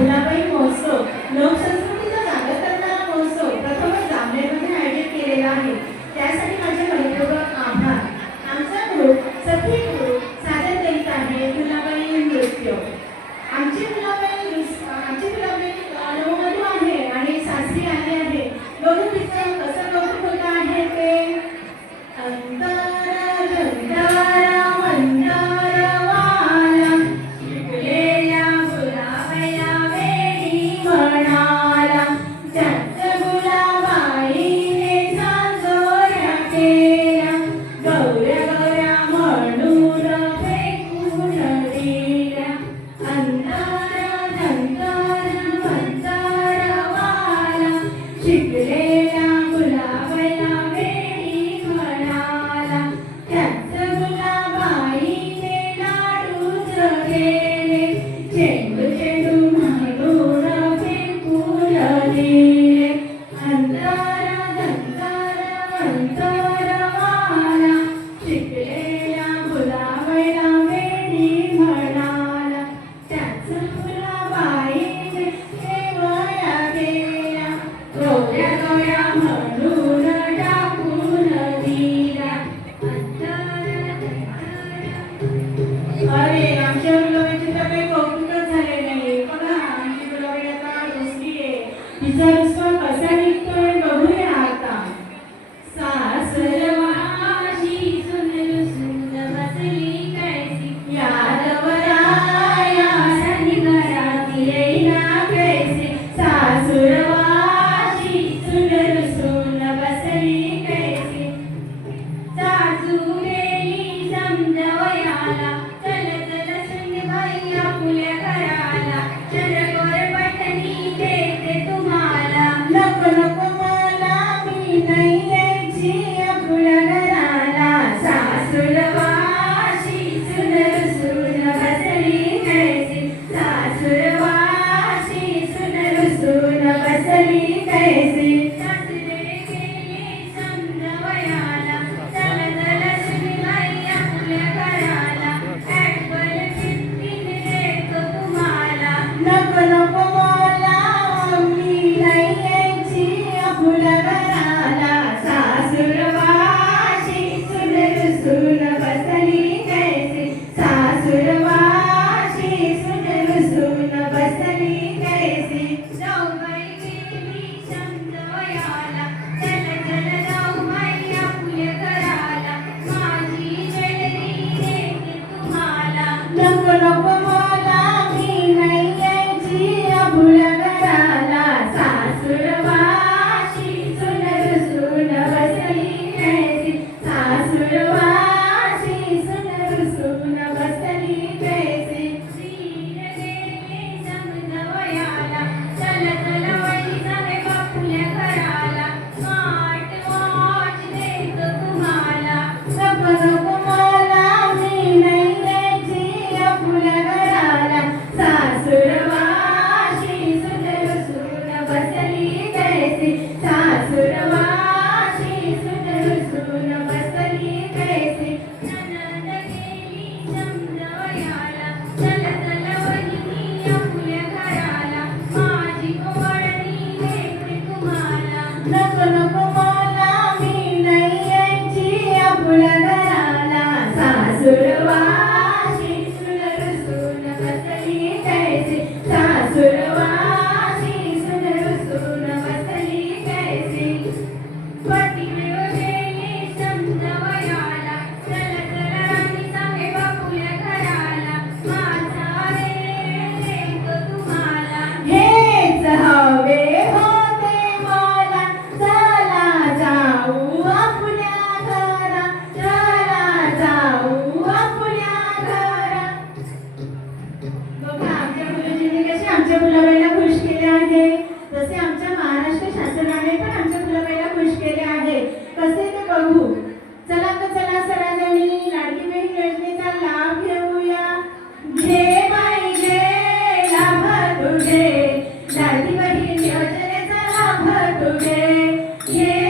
Una vez आहे आमच्या मुलाबाईला खुश केले आहे. जसे आमच्या महाराष्ट्र शासनाने पण आमच्या मुलाबाईला खुश केले आहे. कसे ते बघू? चला तर चला सराजणी लाडकी बहीण योजनेचा लाभ घेऊया. घे पाहिजे घे लाभ तुझे. लाडकी बहीण योजनेचा लाभ तुझे. घे